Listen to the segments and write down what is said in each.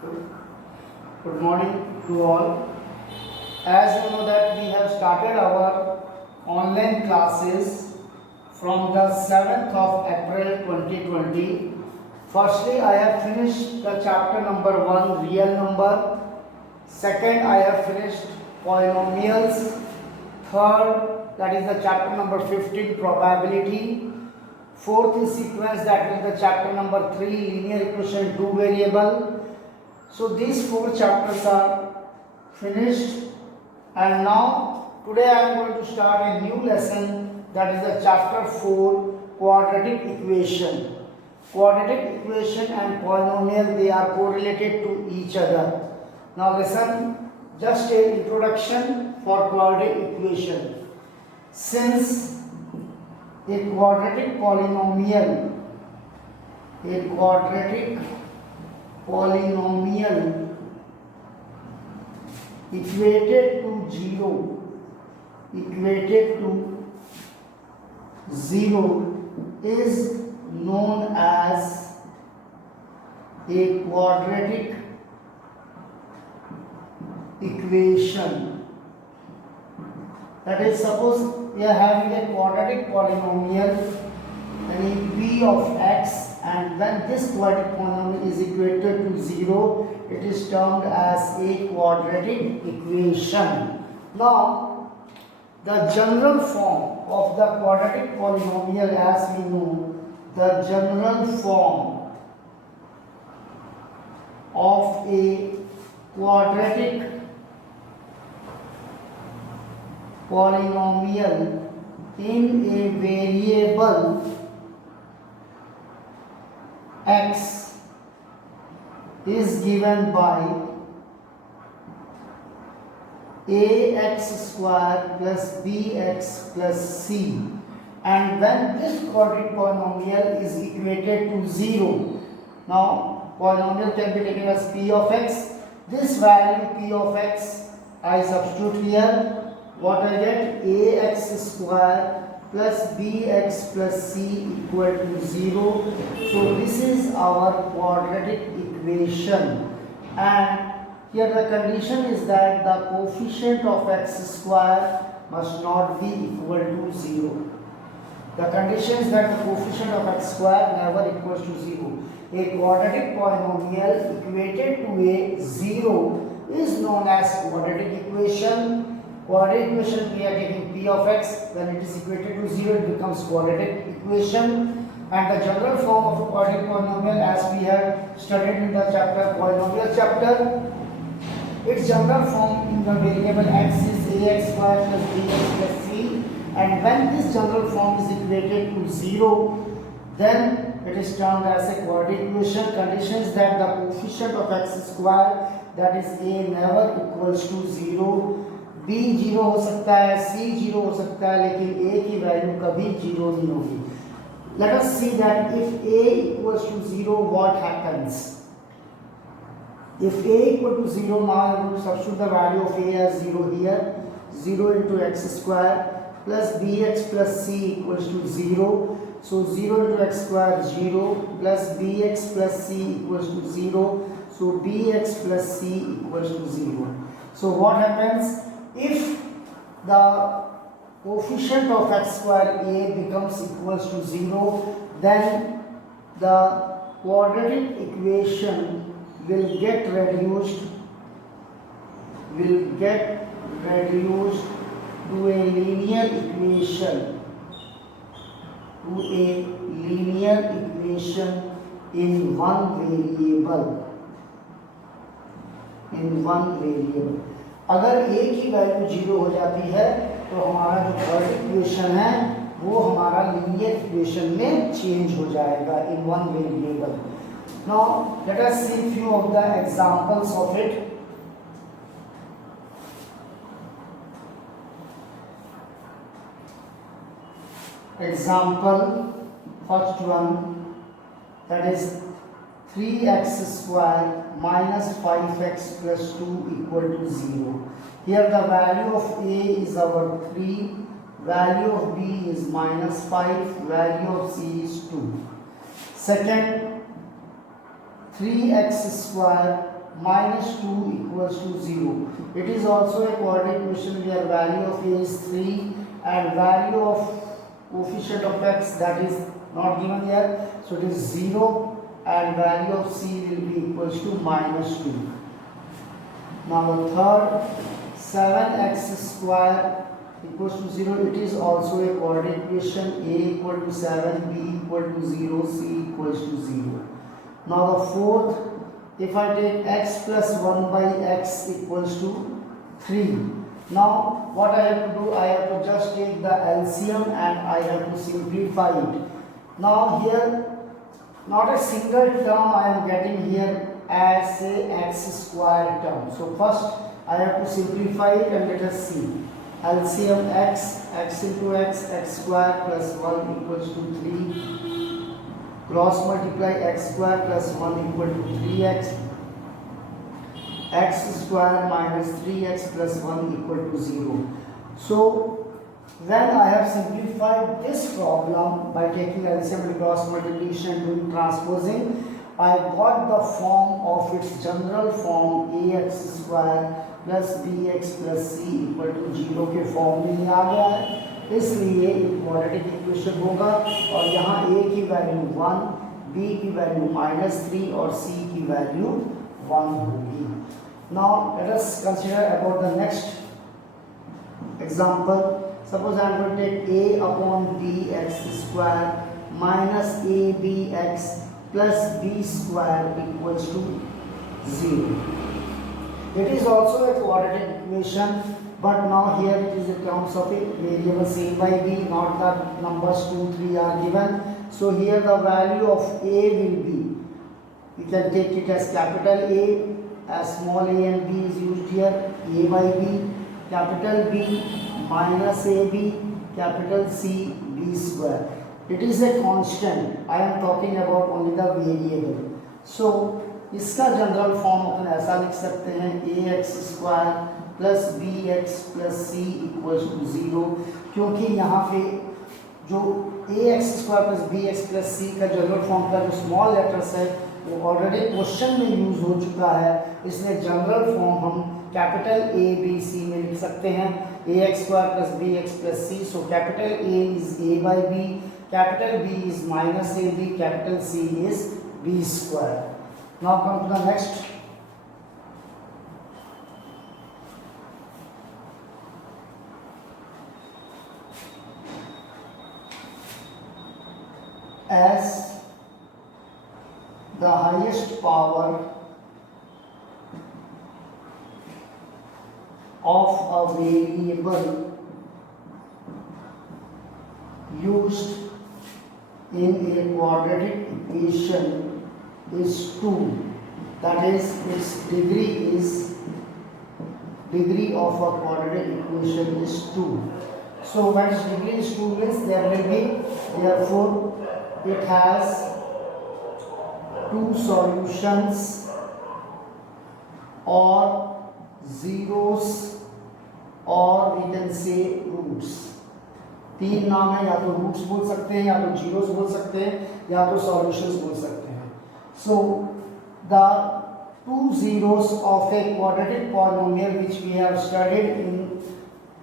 Good morning to all. As you know that we have started our online classes from the 7th of April 2020. Firstly, I have finished the chapter number 1, real number. Second, I have finished polynomials. Third, that is the chapter number 15, probability. Fourth is sequence, that is the chapter number 3, linear equation, 2 variable. So these 4 chapters are finished, and now today I am going to start a new lesson, that is the chapter 4, quadratic equation. Quadratic equation and polynomial, they are correlated to each other. Now listen, just an introduction for quadratic equation. Since a quadratic polynomial equated to 0 is known as a quadratic equation. That is, suppose we are having a quadratic polynomial, any p of x, and when this quadratic polynomial is equated to 0, it is termed as a quadratic equation. Now, the general form of the quadratic polynomial, as we know, the general form of a quadratic polynomial in a variable x is given by ax square plus bx plus c, and when this quadratic polynomial is equated to 0, now polynomial can be taken as p of x. This value p of x I substitute here. What I get? Ax square plus bx plus c equal to 0. So this is our quadratic equation, and here the condition is that the coefficient of x square must not be equal to 0. The condition is that the coefficient of x square never equals to 0. A quadratic polynomial equated to a 0 is known as quadratic equation. Quadratic equation, we are taking p of x, when it is equated to 0, it becomes quadratic equation. And the general form of a quadratic polynomial, as we had studied in the chapter polynomial chapter, its general form in the variable x is ax square plus bx plus c, and when this general form is equated to 0, then it is termed as a quadratic equation. Conditions that the coefficient of x square, that is a, never equals to 0. b 0 हो सकता है, c 0 हो सकता है, लेकिन a की value कभी 0 नहीं होगी. Let us see that if a equals to 0, what happens? If a equal to 0, now I am going to substitute the value of a as 0 here. 0 into x square plus bx plus c equals to 0. So 0 into x square 0 plus bx plus c equals to 0. So bx plus c equals to 0. So what happens? If the coefficient of x square a becomes equals to 0, then the quadratic equation will get reduced to a linear equation, in one variable. अगर a की value 0 हो जाती है तो हमारा जो quadratic equation है वो हमारा लीनियर इक्वेशन में चेंज हो जाएगा in one variable. Now let us see few of the examples of it. Example, first one, that is 3x square minus 5x plus 2 equal to 0. Here the value of a is our 3, value of b is minus 5, value of c is 2. Second, 3x square minus 2 equals to 0. It is also a quadratic equation where value of a is 3 and value of coefficient of x, that is not given here, so it is 0, and value of c will be equals to minus 2. Now the third, 7x square equals to 0. It is also a quadratic equation. A equal to 7, b equal to 0, c equals to 0. Now the fourth, if I take x plus 1 by x equals to 3. Now what I have to do, I have to just take the LCM and I have to simplify it. Now here, not a single term I am getting here as a x square term. So first I have to simplify it and let us see. LCM x, x into x square plus 1 equals to 3. Cross multiply x square plus 1 equal to 3x. X square minus 3x plus 1 equal to 0. So when I have simplified this problem by taking LCM and cross multiplication, doing transposing, I got the form of its general form ax square plus bx plus c equal to 0 के form में आ गया है, इसलिए quadratic equation होगा और यहाँ a की value 1, b की वैल्यू -3 और c की वैल्यू 1 होगी. Now let us consider about the next example. Suppose I am going to take a upon bx square minus abx plus b square equals to 0. It is also a quadratic equation, but now here it is in terms of a variables a by b, not the numbers 2, 3 are given. So here the value of a will be, we can take it as capital A, as small a and b is used here, a by b, capital B minus ab, capital C, b square. It is a constant. I am talking about only the variable. So इसका general form अपन ऐसा लिख सकते हैं a x square plus b x plus c equals to 0, क्योंकि यहाँ पे जो a x square plus b x plus c का जनरल फॉर्म का जो स्मॉल लेटर्स है वो ऑलरेडी क्वेश्चन में यूज हो चुका है, इसलिए जनरल फॉर्म हम कैपिटल ए बी सी में लिख सकते हैं. A x square plus b x plus c, so capital A is a by b, capital B is minus a b, capital C is b square. Now come to the next. As the highest power of a variable used in a quadratic equation is 2, that is its degree of a quadratic equation is 2. So when its degree is 2 means there will be, therefore it has 2 solutions or zeros or we can say roots. 3 नाम है, या तो roots बोल सकते हैं, या तो zeros बोल सकते हैं, या तो सॉल्यूशंस बोल सकते हैं. So the 2 zeros of a quadratic polynomial which we have studied in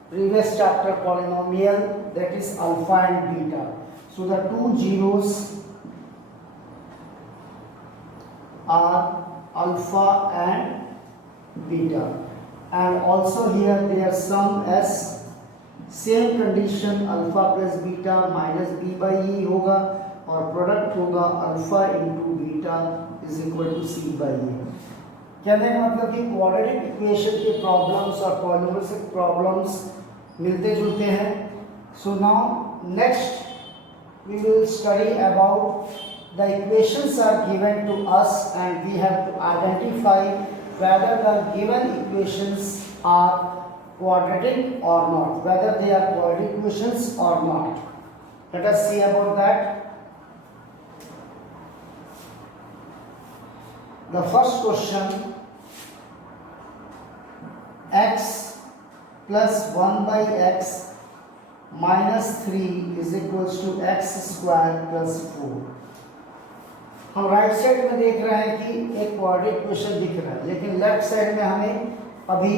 previous chapter polynomial, that is alpha and beta. So the 2 zeros are alpha and beta, and also here their sum as same condition alpha plus beta minus b by e होगा और product होगा alpha into beta is equal to c by a. कहने का मतलब कि quadratic equation के problems और polynomials के प्रॉब्लम्स मिलते जुलते हैं. So now next we will study about the equations are given to us and we have to identify whether the given equations are quadratic or not, whether they are quadratic equations or not. Let us see about that. The first question, x plus 1 by x minus 3 is equals to x square plus 4. हम right side में देख रहे हैं कि एक quadratic equation दिख रहा है, लेकिन लेफ्ट साइड में हमें अभी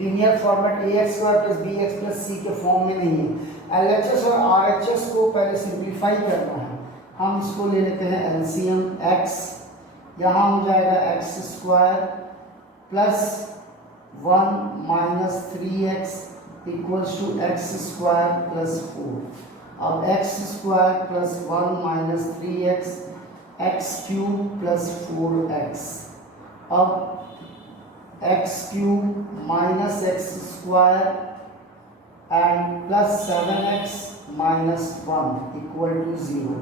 linear format a x square plus b x plus c के फॉर्म में नहीं है। एलएचएस और आरएचएस को पहले सिंप्लीफाई करना है। हम इसको ले लेते हैं एलसीएम एक्स, यहाँ हो जाएगा x square plus 1 minus 3x equals to x square plus 4। अब x square plus 1 minus 3x x cube plus 4x। अब x cube minus x square and plus 7x minus 1 equal to 0।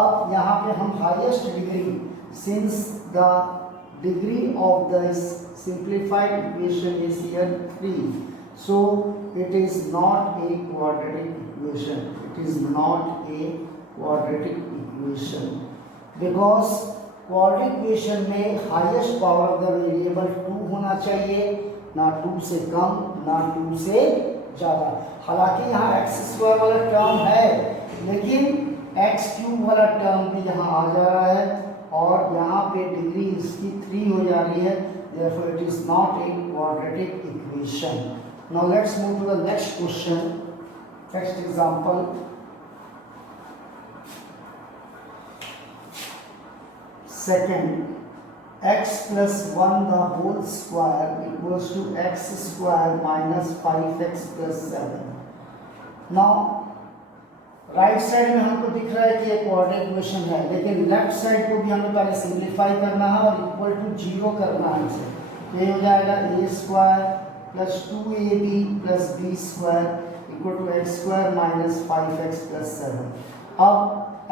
अब यहाँ पे हम highest degree, since the degree of the simplified equation is here 3, so it is not a quadratic equation. It is not a quadratic equation because quadratic equation में highest power of the variable 2 होना चाहिए, ना 2 से कम ना 2 से ज़्यादा। हालांकि यहाँ एक्स स्क्वायर वाला टर्म है, लेकिन एक्स क्यूब वाला टर्म भी यहाँ आ जा रहा है और यहाँ पे डिग्री इसकी 3 हो जा रही है। Therefore, it is not a quadratic equation. Now let's move to the next question. Next example. Second, x plus 1 the whole square equals to x square minus 5x plus 7. Now right side में हमको दिख रहा है कि एक quadratic equation है, लेकिन left side को भी हमें पहले सिंप्लीफाई करना है और इक्वल टू 0 करना है इसे। तो ये हो जाएगा a square plus 2ab plus b square equal to x square minus 5x plus 7। अब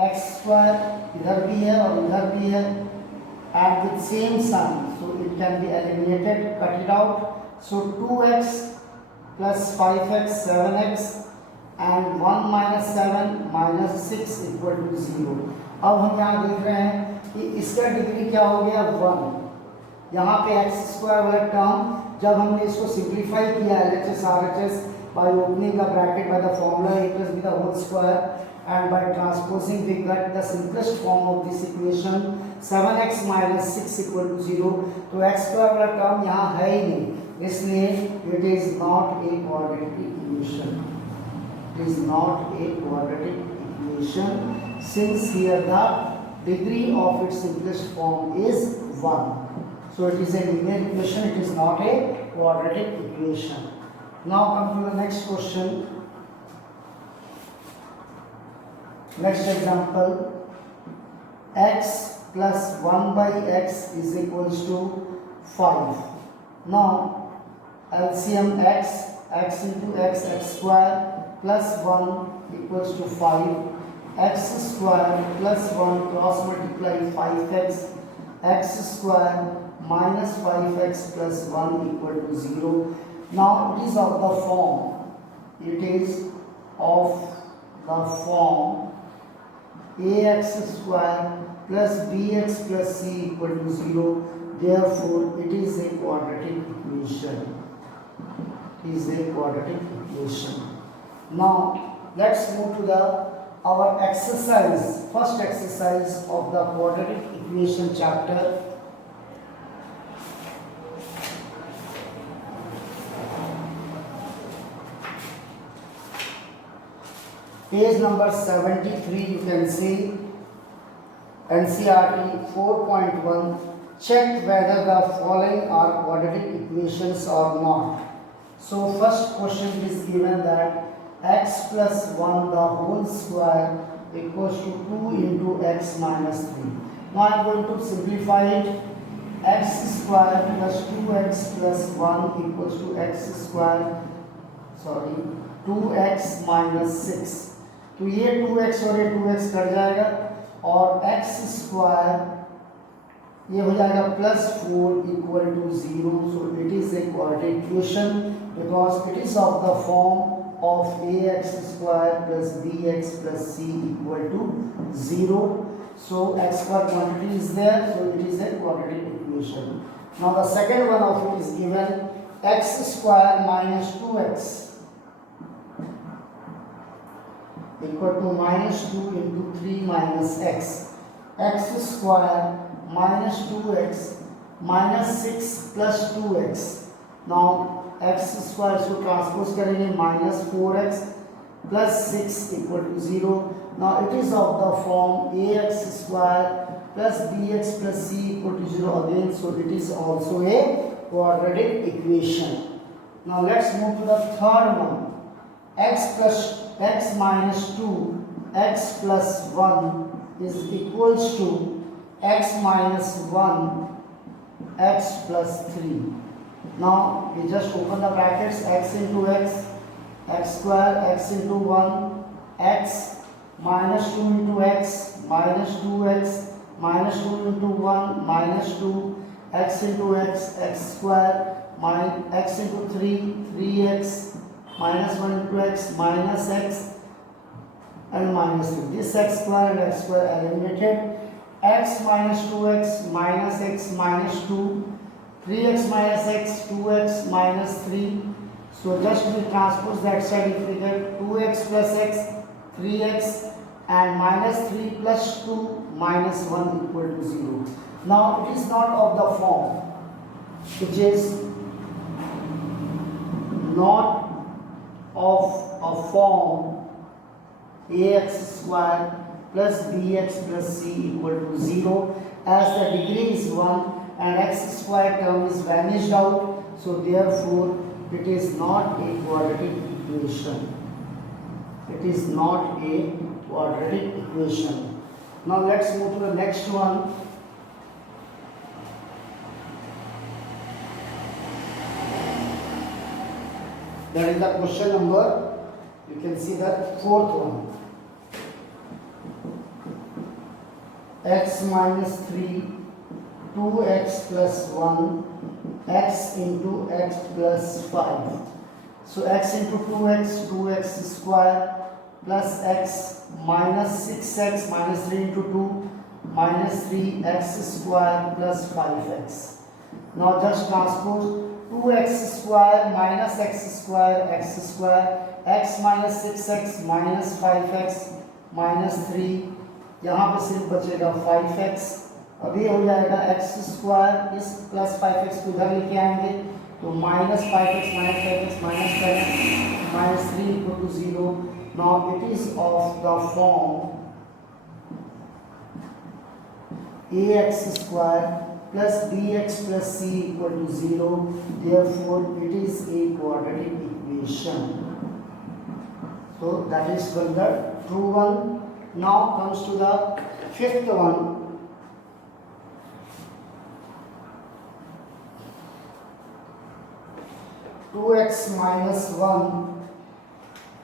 एक्स स्क्वायर इधर भी है और इधर भी है and with same sign, so it can be eliminated, cut it out. So 2x प्लस 5x 7x and 1 minus 7 minus 6 equal to 0। अब हम यहाँ देख रहे हैं कि इसका डिग्री क्या हो गया 1। यहाँ पे एक्स स्क्वायर वाला टर्म जब हमने इसको सिंप्लीफाई किया LHS RHS by opening the bracket by the formula a plus b the whole square and by transposing we get the simplest form of this equation 7x minus 6 equal to 0। तो x square वाला term यहाँ है ही नहीं, इसलिए it is not a quadratic equation। It is not a quadratic equation since here the degree of its simplest form is 1. So it is a linear equation, it is not a quadratic equation. Now come to the next question. Next example, x plus 1 by x is equals to 5. Now LCM x, x into x, x square plus 1 equals to 5, x square plus 1 cross multiply 5x, x square minus 5x plus 1 equal to 0. Now it is of the form, it is of the form ax square plus bx plus c equal to 0. Therefore it is a quadratic equation. It is a quadratic equation. Now let's move to our exercise, first exercise of the quadratic equation chapter. Page number 73, you can see NCERT 4.1. Check whether the following are quadratic equations or not. So first question is given that x plus 1 the whole square equals to 2 into x minus 3. Now I am going to simplify it. X square plus 2x plus 1 equals to x square, 2x minus 6। तो ये 2x और ये 2x cut जाएगा और x square ये हो जाएगा plus 4 equal to 0। So it is a quadratic equation because it is of the form of ax square plus bx plus c equal to 0. So x square quantity is there, so it is a quadratic equation. Now the second one of it is given x square minus 2x equal to minus 2 into 3 minus x. X square minus 2x minus 6 plus 2x. Now x square so transpose करेंगे minus 4x plus 6 equal to 0. Now it is of the form ax square plus bx plus c equal to 0 again. So it is also a quadratic equation. Now let's move to the third one. X minus 2 x plus 1 is equals to x minus 1 x plus 3. Now we just open the brackets, x into x square, x into 1, x minus 2 into x minus 2x minus 2 into 1 minus 2, x into x square, minus x into 3, 3x minus 1 into x minus x and minus 3. This x square and x square eliminated. X minus 2x minus x minus 2, 3x minus x, 2x minus 3. So just we transpose that side. If we get 2x plus x, 3x and minus 3 plus 2 minus 1 equal to 0. Now it is not of the form, which is not of a form ax square plus bx plus c equal to 0, as the degree is 1 and x square term is vanished out. So therefore it is not a quadratic equation. It is not a quadratic equation. Now let's move to the next one. That is the question number, you can see the fourth one. X minus 3, 2x plus 1, x into x plus 5. So x into 2x, 2x square plus x minus 6x minus 3 into 2 minus 3x square plus 5x. Now just transpose 2x square minus x square, x minus 6x minus 5x minus 3. यहाँ पे सिर्फ बचेगा 5x. अब ये हो जाएगा x square, इस plus 5x को इधर लेके आएंगे तो minus 5x minus 10x minus 3 equal to 0. Now it is of the form ax square plus bx plus c equal to 0. Therefore it is a quadratic equation. So that is the true one. Now comes to the fifth one. Two x minus 1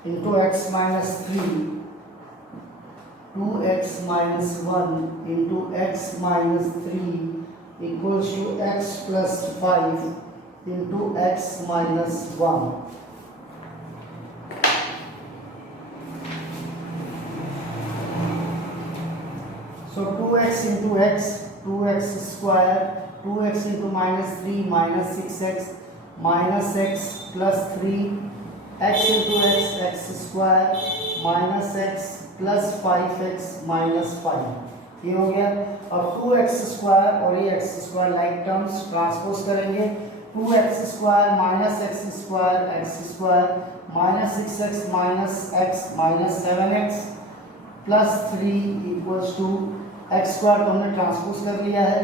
into x minus 3, 2x minus 1 into x minus 3 equals to x plus 5 into x minus 1. So 2x into x, 2x square, 2x into minus 3 minus 6x minus x plus 3, x into x square minus x plus 5x minus 5. ये हो गया. अब 2x square और ये x square like terms transpose करेंगे. 2x square x square minus 6x minus x minus 7x plus 3 equals to x square तो हमने transpose कर लिया है.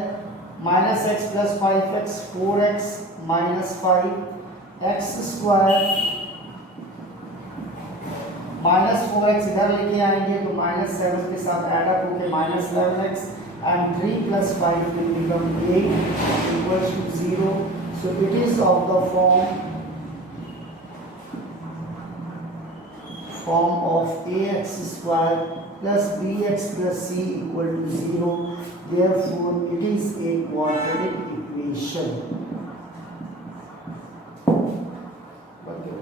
Minus x plus 5x 4x minus 5 x square minus 4x इधर लेके आएंगे तो माइनस 7 के साथ ऐड अप होकर minus 11x and 3 plus 5 will become 8 equals to 0. So it is of the form of ax square plus bx plus c equal to 0. Therefore it is a quadratic equation. Okay.